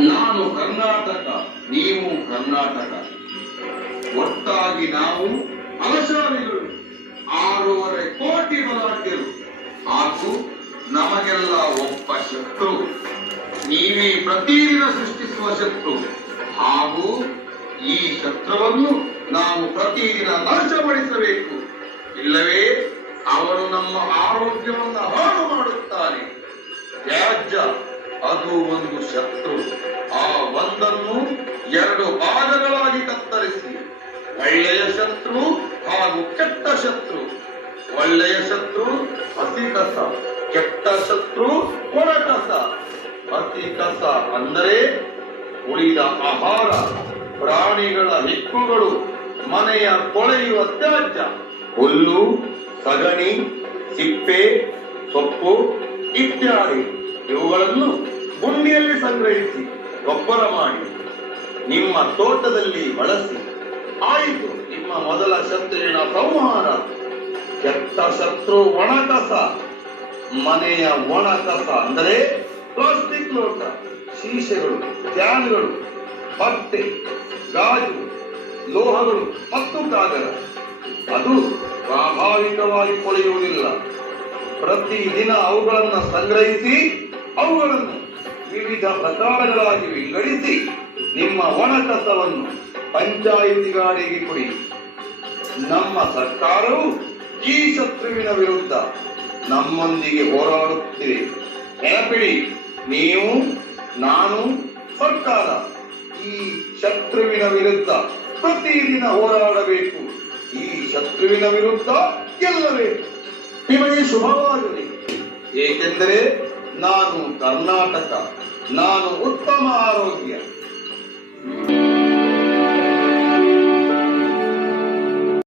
ನಾನು ಕರ್ನಾಟಕ, ನೀವು ಕರ್ನಾಟಕ. ಒಟ್ಟಾಗಿ ನಾವು ಅಲಶಾಲಿಗಳು ಆರೂವರೆ ಕೋಟಿ ಬಲಾಢ್ಯರು ಹಾಗೂ ನಮಗೆಲ್ಲ ಒಪ್ಪ ಶತ್ರು. ನೀವೇ ಪ್ರತಿದಿನ ಸೃಷ್ಟಿಸುವ ಶತ್ರು. ಹಾಗೂ ಈ ಶತ್ರುವನ್ನು ನಾವು ಪ್ರತಿದಿನ ನಾಶಪಡಿಸಬೇಕು. ಇಲ್ಲವೇ, ಅವರು ನಮ್ಮ ಆರೋಗ್ಯವನ್ನು ಹಾಳು ಮಾಡುತ್ತಾರೆ ತ್ಯಾಜ್ಯ, ಅದು ಒಂದು ಶತ್ರು. ಒಳ್ಳೆಯ ಶತ್ರು ಹಾಗೂ ಕೆಟ್ಟ ಶತ್ರು. ಒಳ್ಳೆಯ ಶತ್ರು, ಅತಿ ಕಸ. ಕೆಟ್ಟ ಶತ್ರು ಒಣ ಕಸ. ಹಸಿ ಕಸ ಅಂದರೆ ಉಳಿದ ಆಹಾರ, ಪ್ರಾಣಿಗಳ ಹಿಕ್ಕುಗಳು ಮನೆಯ ಕೊಳೆಯುವ ತ್ಯಾಜ್ಯ. ಹುಲ್ಲು, ಸಗಣಿ, ಸಿಪ್ಪೆ, ಸೊಪ್ಪು ಇತ್ಯಾದಿ. ಇವುಗಳನ್ನು ಗುಂಡಿಯಲ್ಲಿ ಸಂಗ್ರಹಿಸಿ ಗೊಬ್ಬರ ಮಾಡಿ, ನಿಮ್ಮ ತೋಟದಲ್ಲಿ ಬಳಸಿ. ಆಯಿತು. ನಿಮ್ಮ ಮೊದಲ ಶತ್ರುವಿನ ಸಂಹಾರ ಕೆಟ್ಟ ಶತ್ರು ಒಣ ಕಸ ಮನೆಯ ಒಣ ಕಸ ಅಂದರೆ ಪ್ಲಾಸ್ಟಿಕ್ ಲೋಟ, ಶೀಶೆಗಳು, ಕ್ಯಾನ್ಗಳು, ಬಟ್ಟೆ, ಗಾಜು, ಲೋಹಗಳು ಮತ್ತು ಕಾಗದ. ಅದು ಸ್ವಾಭಾವಿಕವಾಗಿ ಕೊಳೆಯುವುದಿಲ್ಲ. ಪ್ರತಿದಿನ ಅವುಗಳನ್ನು ಸಂಗ್ರಹಿಸಿ, ಅವುಗಳನ್ನು ವಿವಿಧ ಪ್ರಕಾರಗಳಾಗಿ ವಿಂಗಡಿಸಿ, ನಿಮ್ಮ ಒಣ ಕಸವನ್ನು ಪಂಚಾಯಿತಿ ಗಾಡಿಗೆ ಕೊಡಿ. ನಮ್ಮ ಸರ್ಕಾರವು ಈ ಶತ್ರುವಿನ ವಿರುದ್ಧ ನಮ್ಮೊಂದಿಗೆ ಹೋರಾಡುತ್ತಿದೆ. ನೆನಪಿಡಿ, ನೀವು, ನಾನು, ಸರ್ಕಾರ ಈ ಶತ್ರುವಿನ ವಿರುದ್ಧ ಪ್ರತಿದಿನ ಹೋರಾಡಬೇಕು. ಈ ಶತ್ರುವಿನ ವಿರುದ್ಧ ಗೆಲ್ಲಬೇಕು. ನಿಮಗೆ ಶುಭವಾಗಲಿ. ಏಕೆಂದರೆ ನಾನು ಕರ್ನಾಟಕ, ನಾನು ಉತ್ತಮ ಆರೋಗ್ಯ.